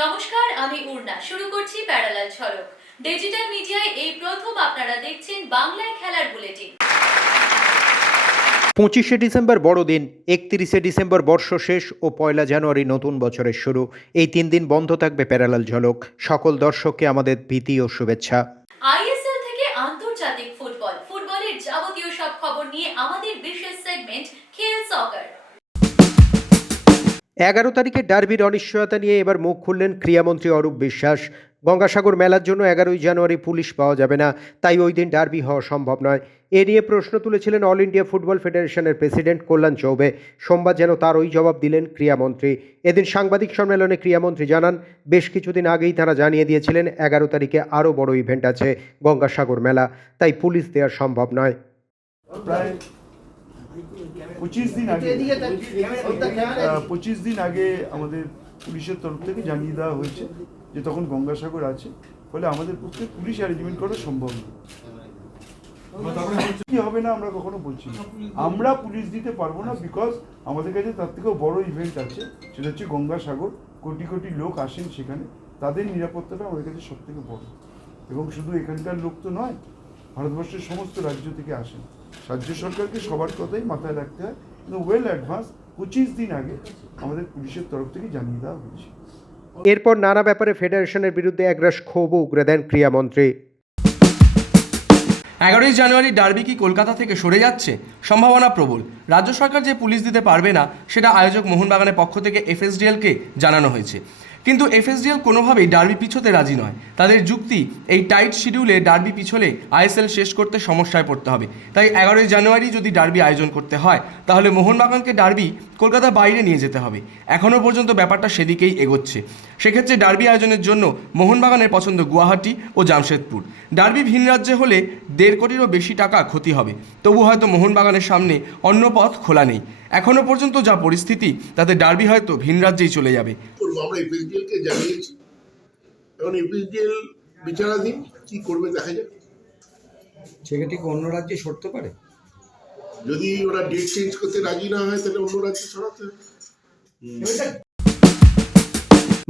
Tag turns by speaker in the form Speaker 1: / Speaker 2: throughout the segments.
Speaker 1: নমস্কার আমি উর্না। শুরু করছি প্যারালাল ঝলক। ডিজিটাল মিডিয়ায় এই প্রথম আপনারা দেখছেন বাংলায় খেলার বুলেটিন।
Speaker 2: পঁচিশে ডিসেম্বর বড়দিন একত্রিশে ডিসেম্বর বর্ষ শেষ ও পয়লা জানুয়ারি নতুন বছরের শুরু। এই তিন দিন বন্ধ থাকবে প্যারালাল ঝলক। সকল দর্শককে আমাদের প্রীতি ও শুভেচ্ছা।
Speaker 1: আইএসএল
Speaker 2: এগারো তারিখে ডার্বির অনিশ্চয়তা নিয়ে এবার মুখ খুললেন ক্রীড়ামন্ত্রী অরূপ বিশ্বাস। গঙ্গাসাগর মেলার জন্য এগারোই জানুয়ারি পুলিশ পাওয়া যাবে না। তাই ওই দিন ডার্বি হওয়া সম্ভব নয়। এ নিয়ে প্রশ্ন তুলেছিলেন অল ইন্ডিয়া ফুটবল ফেডারেশনের প্রেসিডেন্ট কল্যাণ চৌবে। সোমবার যেন তার ওই জবাব দিলেন ক্রীড়ামন্ত্রী। এদিন সাংবাদিক সম্মেলনে ক্রীড়ামন্ত্রী জানান, বেশ কিছুদিন আগেই তারা জানিয়ে দিয়েছিলেন এগারো তারিখে আরও বড় ইভেন্ট আছে গঙ্গাসাগর মেলা। তাই পুলিশ দেওয়া সম্ভব নয়।
Speaker 3: পঁচিশ দিন আগে পঁচিশ দিন আগে আমাদের পুলিশের তরফ থেকে জানিয়ে দেওয়া হয়েছে যে তখন গঙ্গাসাগর আছে ফলে আমাদের পক্ষে পুলিশ অ্যারেঞ্জমেন্ট করা সম্ভব না। কি হবে না আমরা কখনো বলছি না। আমরা পুলিশ দিতে পারব না বিকজ আমাদের কাছে তার থেকেও বড় ইভেন্ট আছে সেটা হচ্ছে গঙ্গাসাগর। কোটি কোটি লোক আসেন সেখানে তাদের নিরাপত্তাটা আমাদের কাছে সব থেকে বড়। এবং শুধু এখানকার লোক তো নয় ভারতবর্ষের সমস্ত রাজ্য থেকে আসেন। রাজ্য সরকারকে সবার কথাই মাথায় রাখতে হয়। কিন্তু ওয়েল অ্যাডভান্স পঁচিশ দিন আগে আমাদের পুলিশের তরফ থেকে জানিয়ে দেওয়া হয়েছে।
Speaker 2: এরপর নানা ব্যাপারে ফেডারেশনের বিরুদ্ধে একরাশ ক্ষোভও উগরে দেন ক্রীড়ামন্ত্রী।
Speaker 4: এগারোই জানুয়ারি ডার্বি কি কলকাতা থেকে সরে যাচ্ছে? সম্ভাবনা প্রবল। রাজ্য সরকার যে পুলিশ দিতে পারবে না সেটা আয়োজক মোহনবাগানের পক্ষ থেকে এফএসডিএলকে জানানো হয়েছে। কিন্তু এফএসডিএল কোনোভাবেই ডার্বি পিছোতে রাজি নয়। তাদের যুক্তি, এই টাইট শিডিউলে ডার্বি পিছলে আইএসএল শেষ করতে সমস্যায় পড়তে হবে। তাই এগারোই জানুয়ারি যদি ডার্বি আয়োজন করতে হয়, তাহলে মোহনবাগানকে ডার্বি কলকাতার বাইরে নিয়ে যেতে হবে। এখনও পর্যন্ত ব্যাপারটা সেদিকেই এগোচ্ছে। সেক্ষেত্রে ডার্বি আয়োজনের জন্য মোহনবাগানের পছন্দ গুয়াহাটি ও জামশেদপুর। ডার্বি ভিন রাজ্যে হলে দেড় কোটিরও বেশি টাকা ক্ষতি হবে। তবু হয়তো মোহনবাগানের সামনে অন্য পথ খোলা নেই। এখনও পর্যন্ত যা পরিস্থিতি তাতে ডার্বি হয়তো ভিন রাজ্যেই চলে যাবে।
Speaker 5: আমরা এপিএসডিএল কে জানিয়েছি। এখন এপিএসডিএল বিচারাধীন কি করবে দেখা যাক।
Speaker 6: সেক্ষেত্রে কি অন্য রাজ্যে সরতে পারে?
Speaker 5: যদি ওরা ডেট চেঞ্জ করতে রাজি না হয় তাহলে অন্য রাজ্যে সরাতে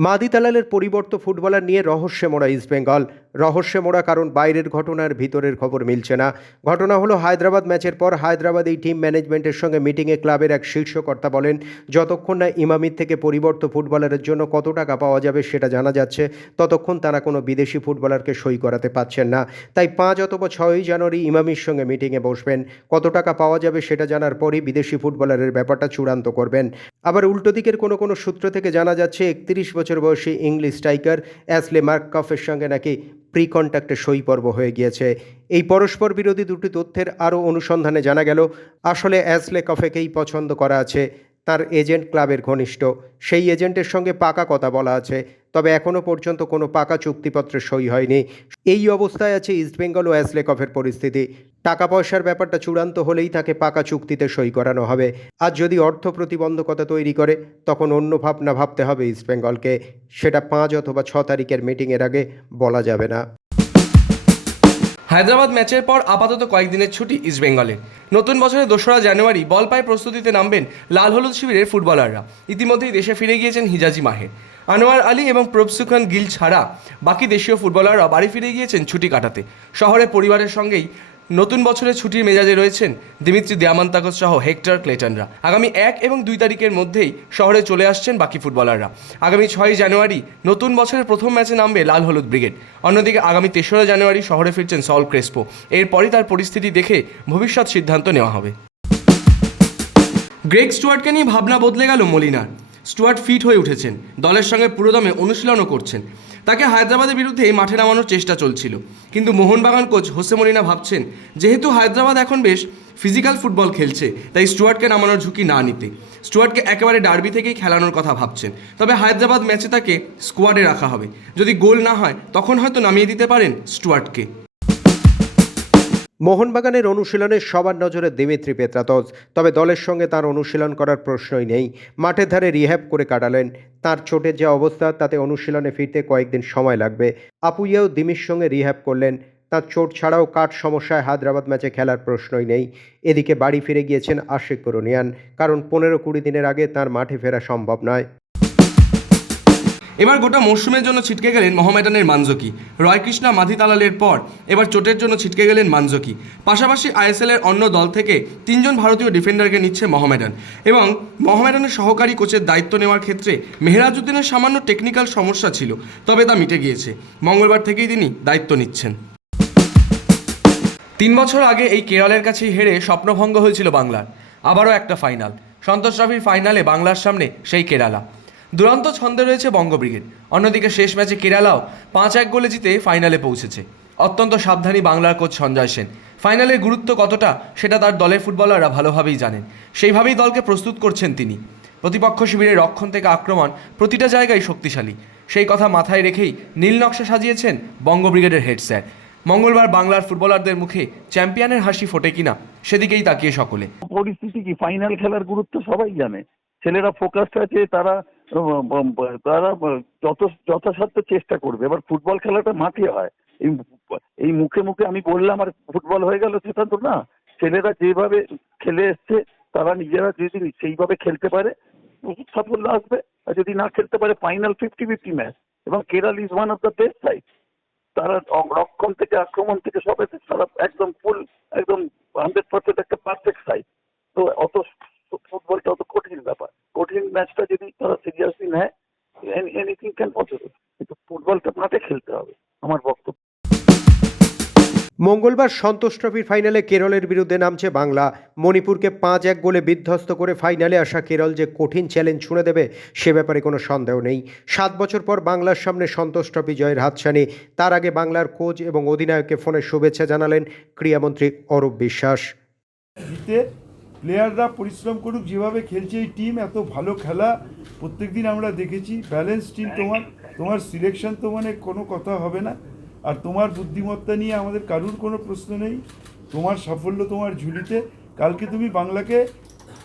Speaker 2: মাদি তালালের পরিবর্ত ফুটবলার নিয়ে রহস্যে মোড়া ইস্টবেঙ্গল। রহস্যে মোড়া কারণ বাইরের ঘটনার ভিতরের খবর মিলছে না। ঘটনা হলো হায়দ্রাবাদ ম্যাচের পর হায়দ্রাবাদ এই টিম ম্যানেজমেন্টের সঙ্গে মিটিংয়ে ক্লাবের এক শীর্ষকর্তা বলেন, যতক্ষণ না ইমামির থেকে পরিবর্ত ফুটবলারের জন্য কত টাকা পাওয়া যাবে সেটা জানা যাচ্ছে, ততক্ষণ তারা কোনো বিদেশি ফুটবলারকে সই করাতে পারছেন না। তাই পাঁচ অথবা ছয়ই জানুয়ারি ইমামির সঙ্গে মিটিংয়ে বসবেন। কত টাকা পাওয়া যাবে সেটা জানার পরই বিদেশি ফুটবলারের ব্যাপারটা চূড়ান্ত করবেন। আবার উল্টো দিকের কোনো কোনো সূত্র থেকে জানা যাচ্ছে, একত্রিশ বছর বয়সী ইংলিশ স্ট্রাইকার অ্যাসলে মার্ককফের সঙ্গে নাকি প্রি কন্ট্যাক্টে সই পর্ব হয়ে গিয়েছে। এই পরস্পর বিরোধী দুটি তথ্যের আরও অনুসন্ধানে জানা গেল, আসলে অ্যাসলে কফেকেই পছন্দ করা আছে তার এজেন্ট ক্লাবের ঘনিষ্ঠ। সেই এজেন্টের সঙ্গে পাকা কথা বলা আছে, তবে এখনও পর্যন্ত কোনো পাকা চুক্তিপত্রে সই হয়নি। এই অবস্থায় আছে ইস্টবেঙ্গল ও অ্যাসলেকফের পরিস্থিতি। টাকা পয়সার ব্যাপারটা চূড়ান্ত হলেই তাকে পাকা চুক্তিতে সই করানো হবে। আর যদি অর্থ প্রতিবন্ধকতা তৈরি করে, তখন অন্য ভাবনা ভাবতে হবে ইস্টবেঙ্গলকে সেটা পাঁচ অথবা ছ তারিখের মিটিংয়ের আগে বলা যাবে না।
Speaker 4: হায়দ্রাবাদ ম্যাচের পর আপাতত কয়েকদিনের ছুটি ইস্টবেঙ্গলের নতুন বছরের দোসরা জানুয়ারি বল পায়ে প্রস্তুতিতে নামবেন লাল হলুদ শিবিরের ফুটবলাররা। ইতিমধ্যেই দেশে ফিরে গিয়েছেন হিজাজি মাহের আনোয়ার আলী এবং প্রবসুখান গিল ছাড়া বাকি দেশীয় ফুটবলাররা বাড়ি ফিরে গিয়েছেন ছুটি কাটাতে। শহরে পরিবারের সঙ্গেই নতুন বছরের ছুটির মেজাজে রয়েছেন দিমিত্রি দিয়ামান্তাকস সহ হেক্টর ক্লেটনরা। আগামী এক এবং দুই তারিখের মধ্যেই শহরে চলে আসছেন বাকি ফুটবলাররা। আগামী ছয়ই জানুয়ারি নতুন বছরের প্রথম ম্যাচে নামবে লাল হলুদ ব্রিগেড। অন্যদিকে আগামী তেসরা জানুয়ারি শহরে ফিরছেন সল ক্রেসপো। এরপরই তার পরিস্থিতি দেখে ভবিষ্যৎ সিদ্ধান্ত নেওয়া হবে। গ্রেগ স্টুয়ার্টকে নিয়ে ভাবনা বদলে গেল মলিনার। স্টুয়ার্ট ফিট হয়ে উঠেছেন। দলের সঙ্গে পুরোদমে অনুশীলনও করছেন। তাকে হায়দ্রাবাদের বিরুদ্ধে মাঠে নামানোর চেষ্টা চলছিল। কিন্তু মোহনবাগান কোচ হোসে মলিনা ভাবছেন, যেহেতু হায়দ্রাবাদ এখন বেশ ফিজিক্যাল ফুটবল খেলছে, তাই স্টুয়ার্টকে নামানোর ঝুঁকি না নিতে। স্টুয়ার্টকে একেবারে ডার্বি থেকেই খেলানোর কথা ভাবছেন। তবে হায়দ্রাবাদ ম্যাচে তাকে স্কোয়াডে রাখা হবে। যদি গোল না হয়, তখন হয়তো নামিয়ে দিতে পারেন স্টুয়ার্টকে।
Speaker 2: মোহনবাগানের অনুশীলনে সবার নজরে দিমিত্রি পেত্রাতস তবে দলের সঙ্গে তার অনুশীলন করার প্রশ্নই নেই। মাঠের ধারে রিহ্যাব করে কাটালেন। তার চোটের যে অবস্থা, তাতে অনুশীলনে ফিরতে কয়েকদিন সময় লাগবে। আপুইয়াও দিমির সঙ্গে রিহ্যাব করলেন। তার চোট ছাড়াও কাঠ সমস্যায় হায়দ্রাবাদ ম্যাচে খেলার প্রশ্নই নেই। এদিকে বাড়ি ফিরে গিয়েছেন আশিক করুনিয়ান। কারণ পনেরো কুড়ি দিনের আগে তার মাঠে ফেরা সম্ভব নয়।
Speaker 4: এবার গোটা মরশুমের জন্য ছিটকে গেলেন মোহামেডানের মানজকি। রয়কৃষ্ণা মাধি তালালের পর এবার চোটের জন্য ছিটকে গেলেন মানজকি। পাশাপাশি আইএসএল এর অন্য দল থেকে তিনজন ভারতীয় ডিফেন্ডারকে নিচ্ছে মোহামেডান এবং মোহামেডানের সহকারী কোচের দায়িত্ব নেওয়ার ক্ষেত্রে মেহরাজউদ্দিনের সামান্য টেকনিক্যাল সমস্যা ছিল, তবে তা মিটে গিয়েছে। মঙ্গলবার থেকেই তিনি দায়িত্ব নিচ্ছেন। তিন বছর আগে এই কেরলের কাছেই হেরে স্বপ্নভঙ্গ হয়েছিল বাংলার। আবারও একটা ফাইনাল সন্তোষ ট্রফির ফাইনালে বাংলার সামনে সেই কেরালা। দুরন্ত ছন্দে রয়েছে বঙ্গ ব্রিগেড। অন্যদিকে শেষ ম্যাচে কেরালাও পাঁচ এক গোলে জিতে ফাইনালে পৌঁছেছে। অত্যন্ত সাবধানী বাংলার কোচ সঞ্জয় সেন। ফাইনালের গুরুত্ব কতটা সেটা তার দলের ফুটবলাররা ভালোভাবেই জানেন। সেইভাবেই দলকে প্রস্তুত করছেন তিনি। প্রতিপক্ষ শিবিরের রক্ষণ থেকে আক্রমণ প্রতিটা জায়গায় শক্তিশালী। সেই কথা মাথায় রেখেই নীল নকশা সাজিয়েছেন বঙ্গ ব্রিগেডের হেড স্যার। মঙ্গলবার বাংলার ফুটবলারদের মুখে চ্যাম্পিয়নের হাসি ফোটে কিনা সেদিকেই তাকিয়ে সকলে।
Speaker 7: পরিস্থিতি কি? ফাইনাল খেলার গুরুত্ব সবাই জানে। ছেলেরা ফোকাসড আছে, তারা তারা যত, যথাসাধ্য চেষ্টা করবে। এবার ফুটবল খেলাটা মাঠে হয়। এই এই মুখে মুখে আমি বললাম, আর ফুটবল হয়ে গেল সেটা তো না, ছেলেরা যেভাবে খেলে এসছে, তারা নিজেরা যদি সেইভাবে খেলতে পারে সাফল্য আসবে আর যদি না খেলতে পারে ফাইনাল ফিফটি ফিফটি ম্যাচ এবং Kerala is one of the best side তারা রক্ষণ থেকে আক্রমণ থেকে সব এতে তারা একদম ফুল একদম হান্ড্রেড পার্সেন্ট একটা পারফেক্ট সাইড তো অত ফুটবলটা অত কঠিন ব্যাপার। কঠিন ম্যাচটা যদি তারা সিরিয়াসলি নেয় এনিথিং ক্যান পসিবল কিন্তু ফুটবলটা মাঠে খেলতে হবে আমার বক্তব্য।
Speaker 2: মঙ্গলবার সন্তোষ ট্রফির ফাইনালে কেরলের বিরুদ্ধে নামছে বাংলা। মণিপুরকে পাঁচ এক গোলে বিধ্বস্ত করে ফাইনালে আসা কেরল যে কঠিন চ্যালেঞ্জ ছুঁড়ে দেবে সে ব্যাপারে কোনো সন্দেহ নেই। সাত বছর পর বাংলার সামনে সন্তোষ ট্রফি জয়ের হাতছানি। তার আগে বাংলার কোচ এবং অধিনায়ককে ফোনে শুভেচ্ছা জানালেন ক্রীড়ামন্ত্রী অরূপ বিশ্বাস।
Speaker 3: প্লেয়াররা পরিশ্রম করুক, যেভাবে খেলছে এই টিম এত ভালো খেলা। প্রত্যেক দিন আমরা দেখেছি ব্যালেন্স টিম তোমার তোমার সিলেকশন তো মানে কোনো কথা হবে না। আর তোমার বুদ্ধিমত্তা নিয়ে আমাদের কারুর কোনো প্রশ্ন নেই। তোমার সাফল্য তোমার ঝুলিতে। কালকে তুমি বাংলাকে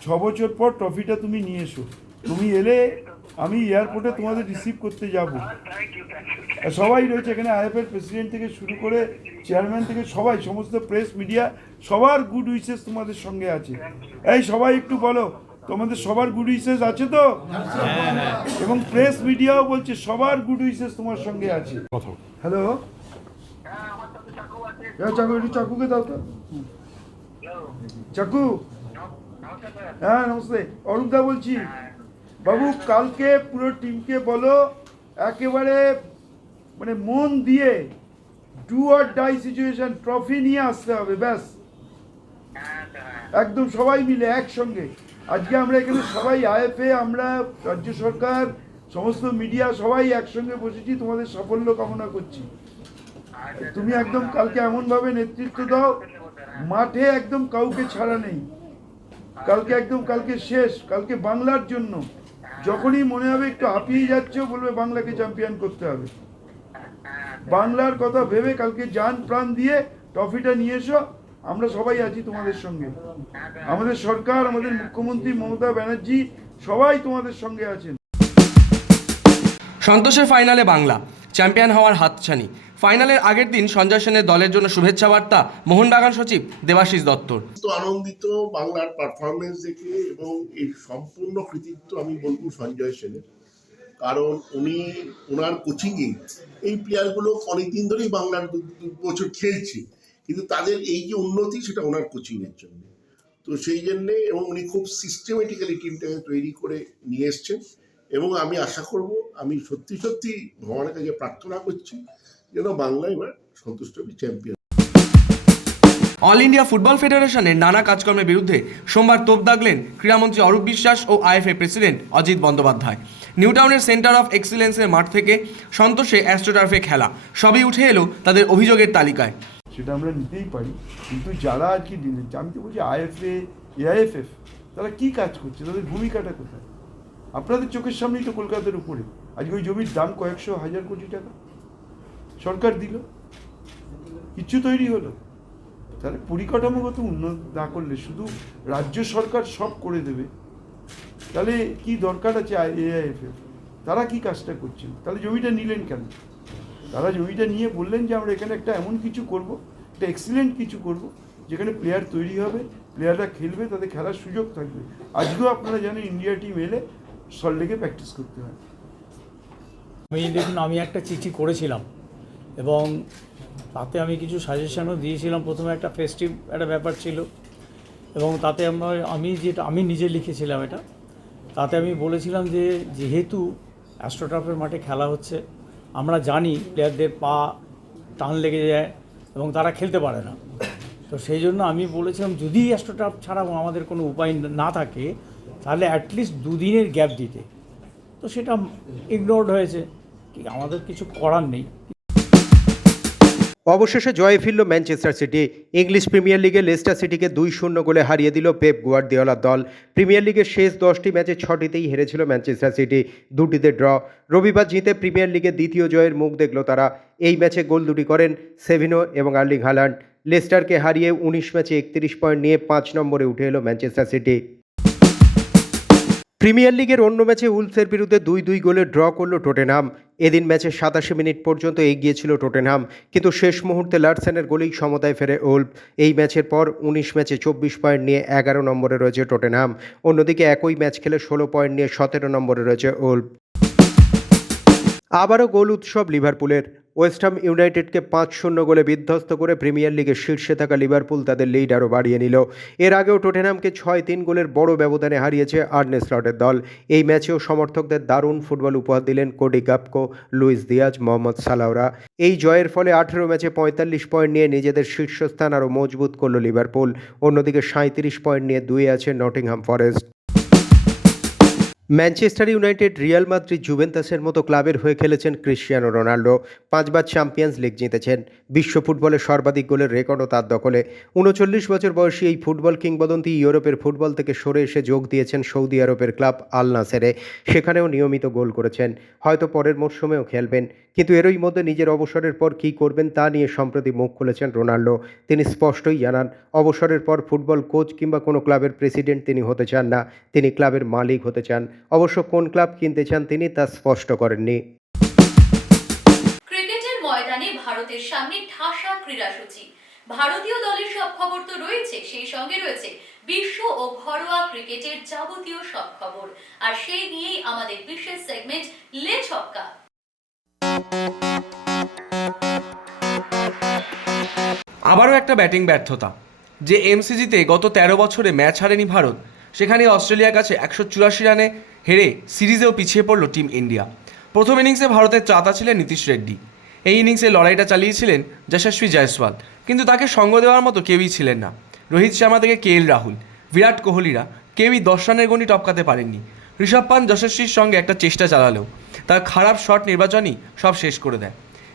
Speaker 3: ছ বছর পর ট্রফিটা তুমি নিয়ে এসো। তুমি এলে আমি এয়ারপোর্টে তোমাদের রিসিভ করতে যাব। সবাই রয়েছে এখানে আইএফএর প্রেসিডেন্ট থেকে শুরু করে চেয়ারম্যান থেকে সবাই সমস্ত প্রেস মিডিয়া সবার গুড উইসেস তোমাদের সঙ্গে আছে। এই সবাই একটু বলো তোমাদের সবার গুড উইসেস আছে তো? এবং প্রেস মিডিয়াও বলছে সবার গুড উইসেস তোমার সঙ্গে আছে। হ্যালো হ্যাঁ চাকু একটু চাকুকে দাও তো। চাকু? হ্যাঁ নমস্তে। অরূপ দা বলছি। বাবু, কালকে পুরো টিমকে বলো, একেবারে মানে মন দিয়ে do or die situation trophy নিয়ে আসতে হবে, ব্যাস। একদম সবাই মিলে একসঙ্গে। আজকে আমরা এখানে সবাই আইএফএ আমরা রাজ্য সরকার, সমস্ত মিডিয়া সবাই একসঙ্গে বসেছি, তোমাদের সাফল্য কামনা করছি। তুমি একদম কালকে এমনভাবে নেতৃত্ব দাও, মাঠে একদম কাউকে ছাড়া নেই। কালকে একদম, কালকে শেষ, কালকে বাংলার জন্য। যখনই মনে হবে একটু আপিয়ে যাচ্ছে, বলবে বাংলাকে চ্যাম্পিয়ন করতে হবে। বাংলার কথা ভেবে কালকে যান প্রাণ দিয়ে ট্রফিটা নিয়ে এসো, আমরা সবাই আছি তোমাদের সঙ্গে। আমাদের সরকার, আমাদের মুখ্যমন্ত্রী মমতা ব্যানার্জি সবাই তোমাদের সঙ্গে আছেন।
Speaker 4: সন্তোষের ফাইনালে বাংলা, চ্যাম্পিয়ন হওয়ার হাতছানি। ফাইনালের আগের দিন সঞ্জয় সেনের দলের জন্য শুভেচ্ছা বার্তা মোহনবাগান সচিব দেবাশিস দত্তর।
Speaker 5: আনন্দিত বাংলার পারফরমেন্স দেখে এবং এই সম্পূর্ণ কৃতিত্ব আমি বলব সঞ্জয় সেনের। কারণ উনি ওনার কোচিংয়ে এই প্লেয়ারগুলো অনেকদিন ধরেই বাংলার বছর খেলছে। কিন্তু তাদের এই যে উন্নতি, সেটা ওনার কোচিংয়ের জন্য। তো সেই জন্যে এবং উনি খুব সিস্টেমেটিক্যালি টিমটাকে তৈরি করে নিয়ে এসছেন। এবং আমি আশা করব আমি সত্যি সত্যি ভগবানের কাছে প্রার্থনা করছি যেন বাংলা এবার সন্তুষ্ট চ্যাম্পিয়ন
Speaker 4: অল ইন্ডিয়া ফুটবল ফেডারেশনের নানা কাজকর্মের বিরুদ্ধে সোমবার তোপ দাগলেন ক্রীড়ামন্ত্রী অরূপ বিশ্বাস ও আইএফএ প্রেসিডেন্ট অজিত বন্দ্যোপাধ্যায়। নিউটাউনের সেন্টার অফ এক্সিলেন্সের মাঠ থেকে সন্তোষে অ্যাস্ট্রোটার্ফে খেলা সবই উঠে এলো তাদের অভিযোগের তালিকায়।
Speaker 3: সেটা আমরা নিতেই পারি কিন্তু যারা আর কি দিলেন আমি তো বলছি আইএফএ এআইএফএফ তারা কী কাজ করছে? তাদের ভূমিকাটা কোথায়? আপনাদের চোখের সামনেই তো কলকাতার উপরে। আজকে ওই জমির দাম কয়েকশো, হাজার কোটি টাকা। সরকার দিল। কিচ্ছু তৈরি হলো। তাহলে পরিকাঠামোগত উন্নত না করলে শুধু রাজ্য সরকার সব করে দেবে। তাহলে কি দরকার আছে এআইএফএফ তারা কি কাজটা করছেন তাহলে জমিটা নিলেন কেন? তারা জমিটা নিয়ে বললেন যে আমরা এখানে একটা এমন কিছু করব, একটা এক্সিলেন্ট কিছু করব, যেখানে প্লেয়ার তৈরি হবে প্লেয়াররা খেলবে, তাদের খেলার সুযোগ থাকবে। আজকেও আপনারা জানেন ইন্ডিয়া টিম এলে সল্টলেকে প্র্যাকটিস করতে হয়।
Speaker 8: আমি দেখুন, আমি একটা চিঠি করেছিলাম এবং তাতে আমি কিছু সাজেশনও দিয়েছিলাম। প্রথমে একটা ফেস্টিভ একটা ব্যাপার ছিল এবং তাতে আমার, আমি যেটা, আমি নিজে লিখেছিলাম এটা। তাতে আমি বলেছিলাম যে, যেহেতু অ্যাস্ট্রোটাফের মাঠে খেলা হচ্ছে, আমরা জানি প্লেয়ারদের পা টান লেগে যায় এবং তারা খেলতে পারে না। তো সেই জন্য আমি বলেছিলাম, যদি অ্যাস্ট্রোটাফ ছাড়াও আমাদের কোনো উপায় না থাকে, তাহলে অ্যাটলিস্ট দুদিনের গ্যাপ দিতে। তো সেটা ইগনোরড হয়েছে। আমাদের কিছু করার নেই।
Speaker 2: অবশেষে জয়ে ফিরল ম্যানচেস্টার সিটি ইংলিশ প্রিমিয়ার লিগে লেস্টার সিটিকে দুই শূন্য গোলে হারিয়ে দিল পেপ গুয়ার্দিওলার দল। প্রিমিয়ার লিগের শেষ দশটি ম্যাচে ছটিতেই হেরেছিল ম্যানচেস্টার সিটি দুটিতে ড্র। রবিবার জিতে প্রিমিয়ার লিগে দ্বিতীয় জয়ের মুখ দেখল তারা। এই ম্যাচে গোল দুটি করেন সেভিনো এবং আর্লিং হালান্ড। লেস্টারকে হারিয়ে উনিশ ম্যাচে একত্রিশ পয়েন্ট নিয়ে পাঁচ নম্বরে উঠে এলো ম্যানচেস্টার সিটি। প্রিমিয়ার লিগের অন্য ম্যাচে উলসের বিরুদ্ধে দুই দুই গোলে ড্র করল টোটেনহাম। এদিন ম্যাচে সাতাশি মিনিট পর্যন্ত এগিয়ে ছিল টোটেনহাম, কিন্তু শেষ মুহূর্তে লার্সেনের গোলেই সমতায় ফেরে ওল্প এই ম্যাচের পর উনিশ ম্যাচে চব্বিশ পয়েন্ট নিয়ে এগারো নম্বরে রয়েছে টোটেনহাম। অন্যদিকে একই ম্যাচ খেলে ষোলো পয়েন্ট নিয়ে সতেরো নম্বরে রয়েছে ওল্প আবারও গোল উৎসব লিভারপুলের। ওয়েস্টহাম ইউনাইটেডকে পাঁচ শূন্য গোলে বিধ্বস্ত করে প্রিমিয়ার লিগের শীর্ষে থাকা লিভারপুল তাদের লিড আরও বাড়িয়ে নিল। এর আগেও টোটেনামকে ছয় তিন গোলের বড় ব্যবধানে হারিয়েছে আর্নে স্লটের দল। এই ম্যাচেও সমর্থকদের দারুণ ফুটবল উপহার দিলেন Cody Gakpo Luis Diaz, Mohamed সালাউরা এই জয়ের ফলে আঠেরো ম্যাচে পঁয়তাল্লিশ পয়েন্ট নিয়ে নিজেদের শীর্ষস্থান আরও মজবুত করল লিভারপুল। অন্যদিকে সাঁত্রিশ পয়েন্ট নিয়ে দুয়ে আছে Nottingham Forest. Manchester United, Real Madrid জুভেন্তাসের মতো ক্লাবের হয়ে খেলেছেন ক্রিশ্চিয়ানো রোনাল্ডো পাঁচবার চ্যাম্পিয়ন্স লিগ জিতেছেন। বিশ্ব ফুটবলে সর্বাধিক গোলের রেকর্ডও তার দখলে। উনচল্লিশ বছর বয়সী এই ফুটবল কিংবদন্তি ইউরোপের ফুটবল থেকে সরে এসে যোগ দিয়েছেন সৌদি আরবের ক্লাব আল নাসেরে। সেখানেও নিয়মিত গোল করেছেন। হয়তো পরের মরশুমেও খেলবেন। কিন্তু এরই মধ্যে নিজের অবসরের পর কী করবেন তা নিয়ে সম্প্রতি মুখ খুলেছেন রোনাল্ডো তিনি স্পষ্টই জানান, অবসরের পর ফুটবল কোচ কিংবা কোনো ক্লাবের প্রেসিডেন্ট তিনি হতে চান না। তিনি ক্লাবের মালিক হতে চান। অবশ্য কোন ক্লাব কিনতে চান তিনি তা স্পষ্ট করেননি।
Speaker 1: ক্রিকেটের ময়দানে ভারতের সামনে ঠাসা ক্রীড়াসূচি। ভারতীয় দলের সব খবর তো রয়েছে সেই সঙ্গে রয়েছে বিশ্ব ও ঘরোয়া ক্রিকেটের যাবতীয় সব খবর। আর সেই নিয়েই আমাদের বিশেষ সেগমেন্ট লে ছক্কা।
Speaker 4: আবারও একটা ব্যাটিং ব্যর্থতা যে এমসিজিতে গত তেরো বছরে ম্যাচ হারেনি ভারত সেখানে অস্ট্রেলিয়ার কাছে একশো চুরাশি রানে হেরে সিরিজেও পিছিয়ে পড়ল টিম ইন্ডিয়া। প্রথম ইনিংসে ভারতের চাতা ছিলেন নীতিশ রেড্ডি। এই ইনিংসে লড়াইটা চালিয়েছিলেন যশস্বী জয়সওয়াল। কিন্তু তাকে সঙ্গ দেওয়ার মতো কেউই ছিলেন না। রোহিত শর্মা থেকে কে এল রাহুল, বিরাট কোহলিরা কেউই দশ রানের গণি টপকাতে পারেননি। ঋষভ পান্ত যশস্বীর সঙ্গে একটা চেষ্টা চালালেও তার খারাপ শট নির্বাচনই সব শেষ করে দেয়।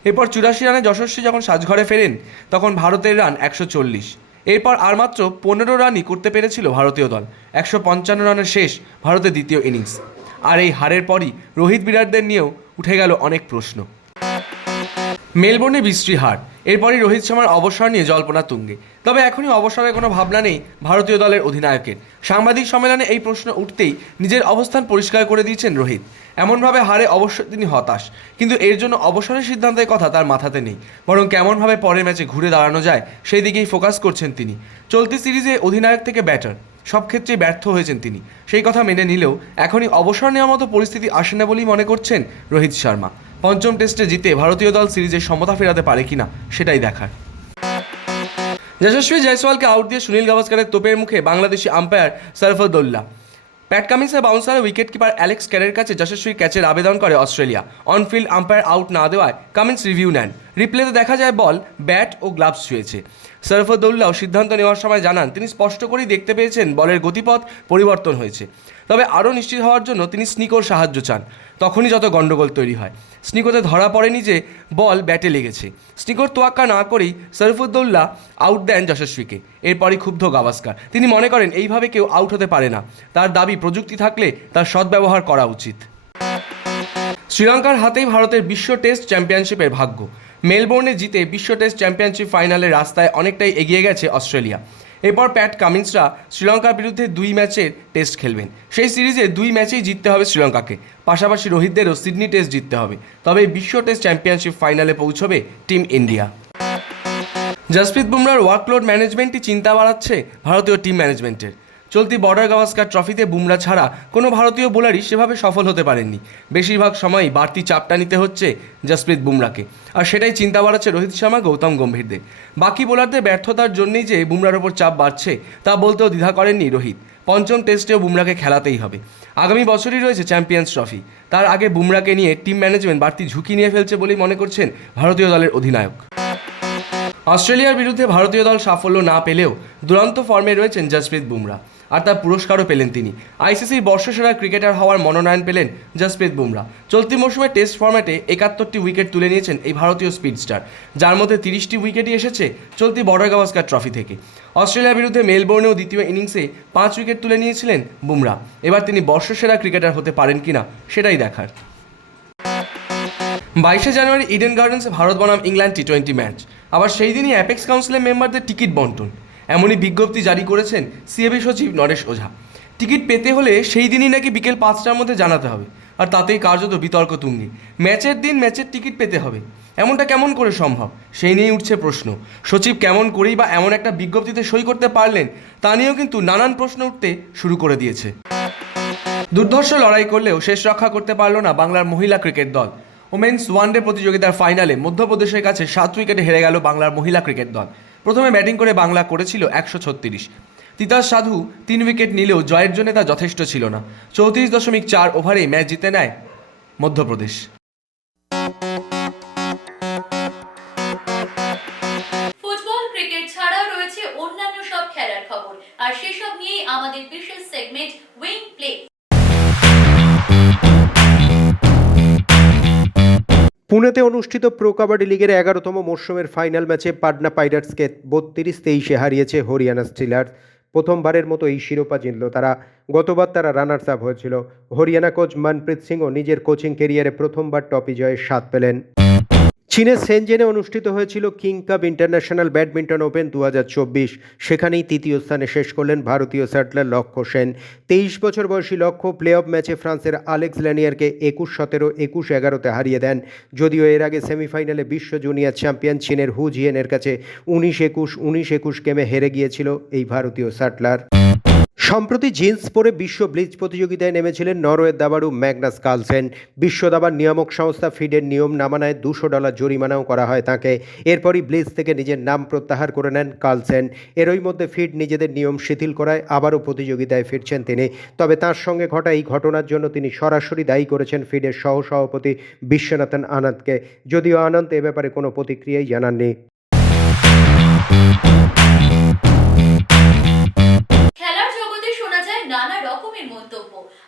Speaker 4: এরপর চুরাশি রানে যশস্বী যখন সাজঘরে ফেরেন, তখন ভারতের রান একশো চল্লিশ। এরপর আর মাত্র পনেরো রানই করতে পেরেছিল ভারতীয় দল। একশো পঞ্চান্ন রানের শেষ ভারতের দ্বিতীয় ইনিংস। আর এই হারের পরই রোহিত বিরাটদের নিয়েও উঠে গেল অনেক প্রশ্ন। মেলবোর্নে বৃষ্টি হার। এরপরই রোহিত শর্মার অবসর নিয়ে জল্পনা তুঙ্গে। তবে এখনই অবসরের কোনো ভাবনা নেই ভারতীয় দলের অধিনায়কের। সাংবাদিক সম্মেলনে এই প্রশ্ন উঠতেই নিজের অবস্থান পরিষ্কার করে দিয়েছেন রোহিত। এমনভাবে হারে অবশ্যই তিনি হতাশ, কিন্তু এর জন্য অবসরের সিদ্ধান্তের কথা তার মাথাতে নেই। বরং কেমনভাবে পরের ম্যাচে ঘুরে দাঁড়ানো যায় সেই দিকেই ফোকাস করছেন তিনি। চলতি সিরিজে অধিনায়ক থেকে ব্যাটার, সব ক্ষেত্রেই ব্যর্থ হয়েছেন তিনি। সেই কথা মেনে নিলেও এখনই অবসর নেওয়ার মতো পরিস্থিতি আসে না বলেই মনে করছেন রোহিত শর্মা। পঞ্চম টেস্টে জিতে ভারতীয় দল সিরিজের সমতা ফেরাতে পারে কিনা সেটাই দেখার। যশস্বী জয়সওয়ালকে আউট দিয়ে সুনীল গাভাস্কারের তোপের মুখে বাংলাদেশি আম্পায়ার সরফদুল্লাহ প্যাট কামিন্সের বাউন্সারে উইকেট কিপার অ্যালেক্স ক্যারের কাছে যশস্বীর ক্যাচের আবেদন করে অস্ট্রেলিয়া অনফিল্ড আম্পায়ার আউট না দেওয়ায় কামিন্স রিভিউ নেন। রিপ্লেতে দেখা যায় বল ব্যাট ও গ্লাভস ছুঁয়েছে। সরফদুল্লাহ সিদ্ধান্ত নেওয়ার সময় জানান, তিনি স্পষ্ট করেই দেখতে পেয়েছেন বলের গতিপথ পরিবর্তন হয়েছে। তবে আরও নিশ্চিত হওয়ার জন্য তিনি স্নিকোর সাহায্য চান, তখনই যত গণ্ডগোল তৈরি হয়। স্নিকোতে ধরা পড়েনি যে বল ব্যাটে লেগেছে। স্নিকোর তোয়াক্কা না করেই সরফুদ্দৌল্লা আউট দেন যশস্বীকে। এরপরই ক্ষুব্ধ গাভাস্কার। তিনি মনে করেন, এইভাবে কেউ আউট হতে পারে না। তার দাবি, প্রযুক্তি থাকলে তার সদ্ব্যবহার করা উচিত। শ্রীলঙ্কার হাতেই ভারতের বিশ্ব টেস্ট চ্যাম্পিয়নশিপের ভাগ্য। মেলবোর্নে জিতে বিশ্ব টেস্ট চ্যাম্পিয়নশিপ ফাইনালের রাস্তায় অনেকটাই এগিয়ে গেছে অস্ট্রেলিয়া। এরপর প্যাট কামিন্সরা শ্রীলঙ্কার বিরুদ্ধে দুই ম্যাচের টেস্ট খেলবেন। সেই সিরিজে দুই ম্যাচেই জিততে হবে শ্রীলঙ্কাকে। পাশাপাশি রোহিতদেরও সিডনি টেস্ট জিততে হবে। তবে বিশ্ব টেস্ট চ্যাম্পিয়নশিপ ফাইনালে পৌঁছবে টিম ইন্ডিয়া। জসপ্রীত বুমরার ওয়ার্কলোড ম্যানেজমেন্টই চিন্তা বাড়াচ্ছে ভারতীয় টিম ম্যানেজমেন্টের। চলতি বর্ডার গাভাস্কার ট্রফিতে বুমরা ছাড়া কোনো ভারতীয় বোলারই সেভাবে সফল হতে পারেননি। বেশিরভাগ সময়ই বাড়তি চাপটা নিতে হচ্ছে জসপ্রীত বুমরাকে। আর সেটাই চিন্তা বাড়াচ্ছে রোহিত শর্মা, গৌতম গম্ভীরদের। বাকি বোলারদের ব্যর্থতার জন্যই যে বুমরার ওপর চাপ বাড়ছে, তা বলতেও দ্বিধা করেননি রোহিত। পঞ্চম টেস্টেও বুমরাকে খেলাতেই হবে। আগামী বছরই রয়েছে চ্যাম্পিয়ন্স ট্রফি তার আগে বুমরাকে নিয়ে টিম ম্যানেজমেন্ট বাড়তি ঝুঁকি নিয়ে ফেলছে বলেই মনে করছেন ভারতীয় দলের অধিনায়ক। অস্ট্রেলিয়ার বিরুদ্ধে ভারতীয় দল সাফল্য না পেলেও দুরন্ত ফর্মে রয়েছেন জসপ্রীত বুমরা। আর তার পুরস্কারও পেলেন তিনি। আইসিসির বর্ষসেরা ক্রিকেটার হওয়ার মনোনয়ন পেলেন জসপ্রীত বুমরা। চলতি মৌসুমে টেস্ট ফর্ম্যাটে একাত্তরটি উইকেট তুলে নিয়েছেন এই ভারতীয় স্পিড স্টার যার মধ্যে তিরিশটি উইকেটই এসেছে চলতি বর্ডার গাভাস্কার ট্রফি থেকে। অস্ট্রেলিয়ার বিরুদ্ধে মেলবোর্নেও দ্বিতীয় ইনিংসে পাঁচ উইকেট তুলে নিয়েছিলেন বুমরা। এবার তিনি বর্ষসেরা ক্রিকেটার হতে পারেন কিনা সেটাই দেখার। বাইশে জানুয়ারি ইডেন গার্ডেন্সে ভারত বনাম ইংল্যান্ড টি টোয়েন্টি ম্যাচ। আবার সেই দিনই অ্যাপেক্স কাউন্সিলের মেম্বারদের টিকিট বন্টন। এমনই বিজ্ঞপ্তি জারি করেছেন সিএবি সচিব নরেশ ওঝা। টিকিট পেতে হলে সেই দিনই নাকি বিকেল পাঁচটার মধ্যে জানাতে হবে। আর তাতেই কার্যত বিতর্ক তুঙ্গে। ম্যাচের দিন ম্যাচের টিকিট পেতে হবে। এমনটা কেমন করে সম্ভব? সেই নিয়েই উঠছে প্রশ্ন। সচিব কেমন করেই বা এমন একটা বিজ্ঞপ্তিতে সই করতে পারলেন, তা নিয়েও কিন্তু নানান প্রশ্ন উঠতে শুরু করে দিয়েছে। দুর্ধর্ষ লড়াই করলেও শেষ রক্ষা করতে পারল না বাংলার মহিলা ক্রিকেট দল। ওমেন্স ওয়ানডে প্রতিযোগিতার ফাইনালে মধ্যপ্রদেশের কাছে সাত উইকেটে হেরে গেল বাংলার মহিলা ক্রিকেট দল। প্রথমে ব্যাটিং করে বাংলা করেছিল একশো ছত্রিশ। তিতাস সাধু তিন উইকেট নিলেও জয়ের জন্য তা যথেষ্ট ছিল না। চৌত্রিশ দশমিক চার ওভারে ম্যাচ জিতে নেয় মধ্যপ্রদেশ।
Speaker 1: আর সেসব নিয়েই আমাদের বিশেষ সেগমেন্ট উইং প্লে
Speaker 2: পুনেতে অনুষ্ঠিত প্রো কাবাডি লিগের এগারোতম মরশুমের ফাইনাল ম্যাচে পাটনা পাইরাটসকে বত্রিশ তেইশে হারিয়েছে হরিয়ানা স্টিলার্স। প্রথমবারের মতো এই শিরোপা জিতল তারা। গতবার তারা রানার্স আপ হয়েছিল। হরিয়ানা কোচ মনপ্রীত সিংও নিজের কোচিং কেরিয়ারে প্রথমবার টপি জয়ের স্বাদ পেলেন। চীনের সেনজেনে অনুষ্ঠিত হয়েছিল King Cup International Badminton Open দু হাজার চব্বিশ। সেখানেই তৃতীয় স্থানে শেষ করলেন ভারতীয় স্যাটলার লক্ষ্য সেন। তেইশ বছর বয়সী লক্ষ্য প্লে অফ ম্যাচে ফ্রান্সের আলেক্স ল্যানিয়ারকে একুশ সতেরো, একুশ এগারোতে হারিয়ে দেন। যদিও এর আগে সেমিফাইনালে বিশ্ব জুনিয়র চ্যাম্পিয়ন চীনের হু জিয়েনের কাছে উনিশ একুশ উনিশ একুশ গেমে হেরে গিয়েছিল এই ভারতীয় স্যাটলার। সম্প্রতি জিন্স পরে বিশ্ব ব্লিচ প্রতিযোগিতায় নেমেছিলেন নরওয়ের দাবাড়ু ম্যাগনাস কালসেন। বিশ্ব দাবার নিয়ামক সংস্থা ফিডের নিয়ম নামানায় দুশো ডলার জরিমানাও করা হয় তাকে। এরপরই ব্লিচ থেকে নিজের নাম প্রত্যাহার করে নেন কালসেন। এরই মধ্যে ফিড নিজেদের নিয়ম শিথিল করায় আবারও প্রতিযোগিতায় ফিরছেন তিনি। তবে তার সঙ্গে ঘটা এই ঘটনার জন্য তিনি সরাসরি দায়ী করেছেন ফিডের সহসভাপতি বিশ্বনাথন আনন্দকে। যদিও আনন্দ এ ব্যাপারে কোনো প্রতিক্রিয়াই জানাননি।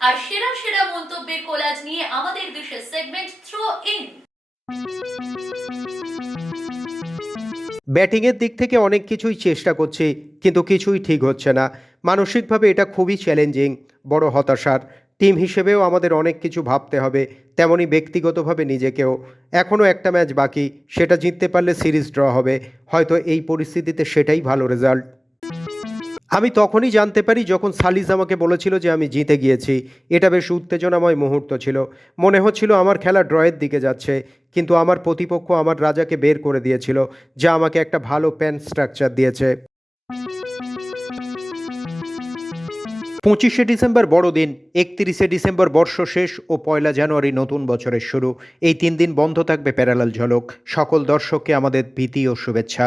Speaker 1: আর সেরা সেরা মন্তব্যের কোলাজ নিয়ে আমাদের বিশেষ সেগমেন্ট থ্রো ইন
Speaker 2: ব্যাটিংয়ের দিক থেকে অনেক কিছুই চেষ্টা করছি, কিন্তু কিছুই ঠিক হচ্ছে না। মানসিকভাবে এটা খুবই চ্যালেঞ্জিং বড় হতাশার। টিম হিসেবেও আমাদের অনেক কিছু ভাবতে হবে তেমনি ব্যক্তিগতভাবে নিজেকেও। এখনও একটা ম্যাচ বাকি, সেটা জিততে পারলে সিরিজ ড্র হবে। হয়তো এই পরিস্থিতিতে সেটাই ভালো রেজাল্ট আমি তখনই জানতে পারি যখন সালিস আমাকে বলেছিল যে আমি জিতে গিয়েছি। এটা বেশ উত্তেজনাময় মুহূর্ত ছিল। মনে হচ্ছিল আমার খেলা ড্রয়ের দিকে যাচ্ছে, কিন্তু আমার প্রতিপক্ষ আমার রাজাকে বের করে দিয়েছিল, যা আমাকে একটা ভালো প্যান স্ট্রাকচার দিয়েছে। পঁচিশে ডিসেম্বর বড়দিন, একত্রিশে ডিসেম্বর বর্ষ শেষ ও পয়লা জানুয়ারি নতুন বছরের শুরু। এই তিন দিন বন্ধ থাকবে প্যারালাল ঝলক। সকল দর্শককে আমাদের প্রীতি ও শুভেচ্ছা।